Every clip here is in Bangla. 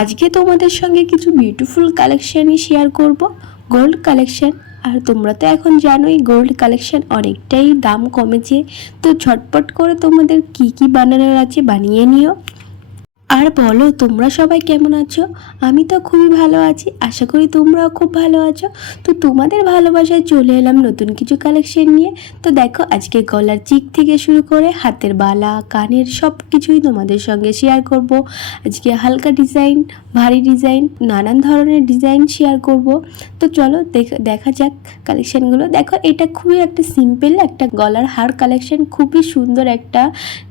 আজকে তোমাদের সঙ্গে কিছু বিউটিফুল কালেকশনই শেয়ার করব, গোল্ড কালেকশন। আর তোমরা তো এখন জানোই গোল্ড কালেকশন অনেকটাই দাম কমেছে, তো ঝটপট করে তোমাদের কি কি বানানোর আছে বানিয়ে নিও। আর বলো তোমরা সবাই কেমন আছো? আমি তো খুবই ভালো আছি, আশা করি তোমরাও খুব ভালো আছো। তো তোমাদের ভালোবাসায় চলে এলাম নতুন কিছু কালেকশন নিয়ে। তো দেখো আজকে গলার চিক থেকে শুরু করে হাতের বালা, কানের সব কিছুই তোমাদের সঙ্গে শেয়ার করব। আজকে হালকা ডিজাইন, ভারী ডিজাইন, নানান ধরনের ডিজাইন শেয়ার করব। তো চলো দেখা যাক কালেকশানগুলো। দেখো এটা খুবই একটা সিম্পল একটা গলার হার কালেকশন, খুবই সুন্দর একটা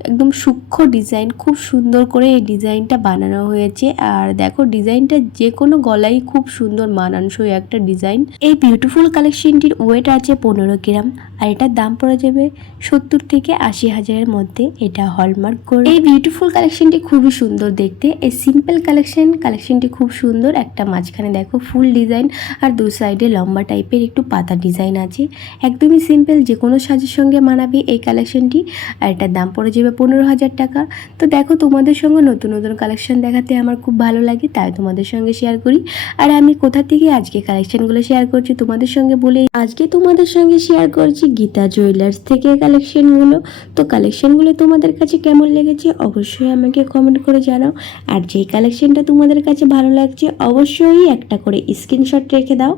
একদম সূক্ষ্ম ডিজাইন, খুব সুন্দর করে এই ডিজাইনটা বানানো হয়েছে। আর দেখো ডিজাইনটা যে কোনো গলায় খুব সুন্দর মানানসই একটা ডিজাইন। এই বিউটিফুল কালেকশনটির ওয়েট আছে 15 গ্রাম, আর এটার দাম পড়ে যাবে 70 থেকে 80 হাজারের মধ্যে। এটা হলমার্ক গোল্ড। এই বিউটিফুল কালেকশনটি খুবই সুন্দর দেখতে। এই সিম্পল কালেকশনটি খুব সুন্দর, একটা মাঝখানে দেখো ফুল ডিজাইন আর দু সাইডে লম্বা টাইপের একটু পাতা ডিজাইন আছে। একদমই সিম্পল, যে কোনো সাজের সঙ্গে মানাবে এই কালেকশনটি। আর এটার দাম পড়ে যাবে 15,000 টাকা। তো দেখো তোমাদের সঙ্গে নতুন নতুন কালেকশন দেখাতে আমার খুব ভালো লাগে, তাই তোমাদের সঙ্গে শেয়ার করি। আর আমি কোথা থেকে আজকে কালেকশনগুলো শেয়ার করছি তোমাদের সঙ্গে বলে, আজকে তোমাদের সঙ্গে শেয়ার করছি গীতা জুয়েলার্স থেকে কালেকশনগুলো। তো কালেকশনগুলো তোমাদের কাছে কেমন লেগেছে অবশ্যই আমাকে কমেন্ট করে জানাও। আর যেই কালেকশনটা তোমাদের কাছে ভালো লাগছে অবশ্যই একটা করে স্ক্রিনশট রেখে দাও।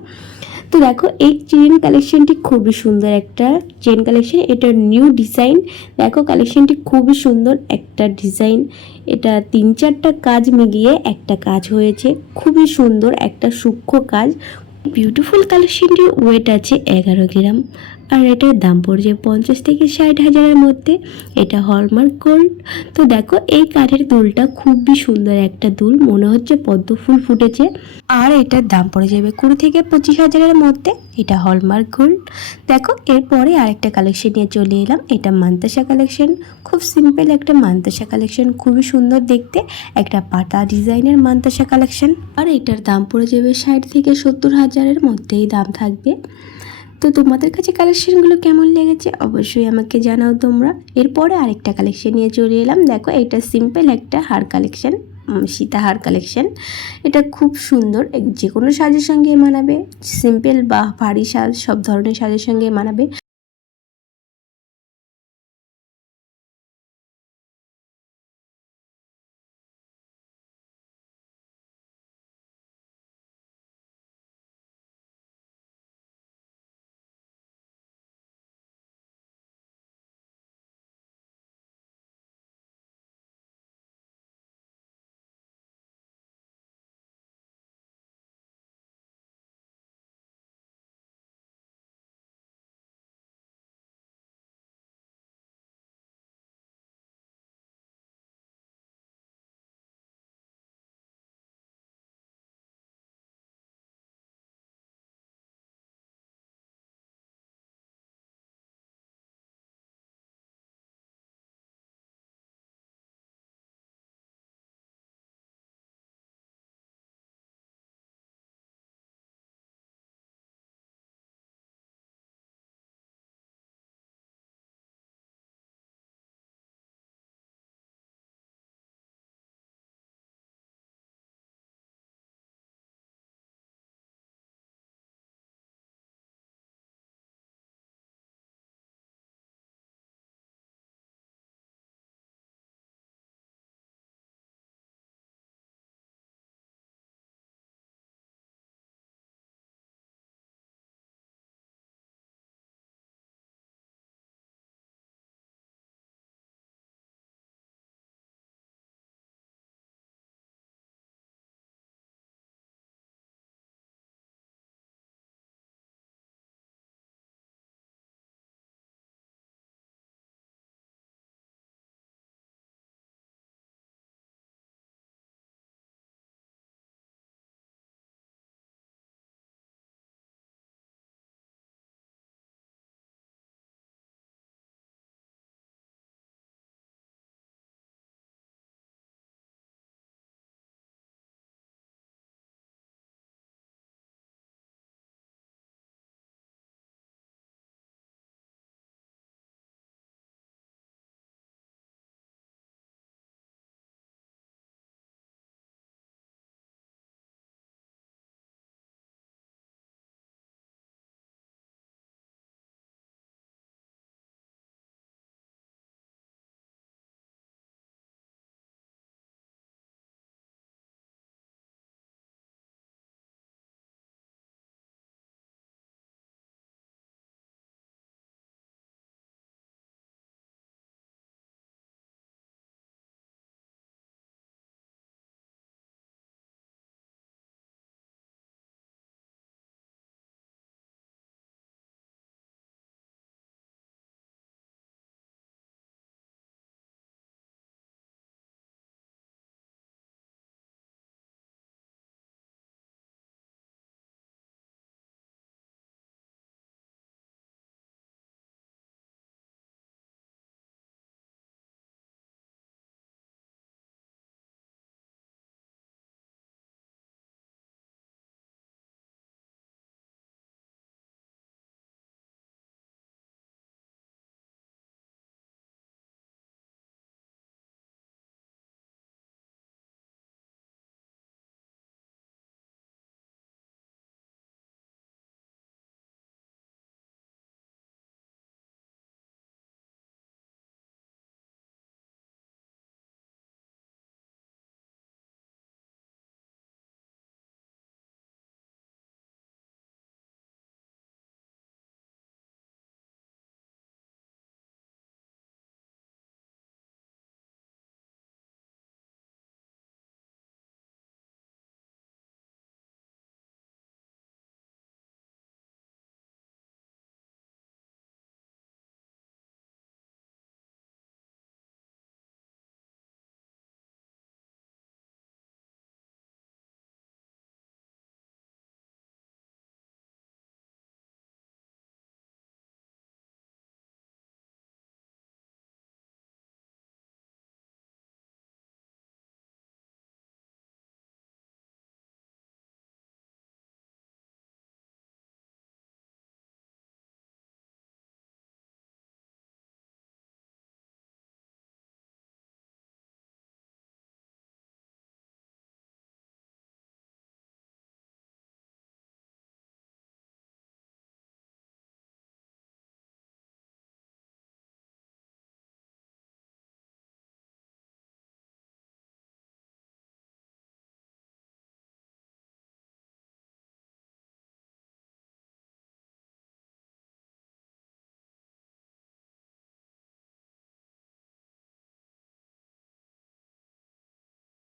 তো দেখো এই চেন কালেকশনটি খুবই সুন্দর একটা চেন কালেকশন, এটা নিউ ডিজাইন। দেখো কালেকশনটি খুবই সুন্দর একটা ডিজাইন, এটা 3-4টা কাজ মিলিয়ে একটা কাজ হয়েছে, খুবই সুন্দর একটা সূক্ষ্ম কাজ। বিউটিফুল কালেকশনটির ওয়েট আছে 11 গ্রাম, আর এটার দাম পড়ছে 50 থেকে 60 হাজারের মধ্যে। এটা হলমার্ক গোল্ড। তো দেখো এই কাঠের দুলটা খুবই সুন্দর একটা দুল, মনে হচ্ছে পদ্ম ফুল ফুটেছে। আর এটার দাম পড়ে যাবে 20 থেকে 25 হাজারের মধ্যে। এটা হলমার্ক গোল্ড। দেখো এরপরে আরেকটা কালেকশন নিয়ে চলে এলাম, এটা মান্তাসা কালেকশন। খুব সিম্পল একটা মান্তাসা কালেকশন, খুবই সুন্দর দেখতে, একটা পাতা ডিজাইনের মান্তাসা কালেকশন। আর এটার দাম পড়ে যাবে 60 থেকে 70 হাজারের মধ্যেই দাম থাকবে। তো তোমাদের কাছে কালেকশনগুলো কেমন লেগেছে অবশ্যই আমাকে জানাও তোমরা। এরপরে আরেকটা কালেকশন নিয়ে চলে এলাম। দেখো এটা সিম্পল একটা হার কালেকশন, সীতাহার কালেকশন। এটা খুব সুন্দর, যে কোনো সাজের সঙ্গে মানাবে, সিম্পল বা ভারী সাজ সব ধরনের সাজের সঙ্গে মানাবে।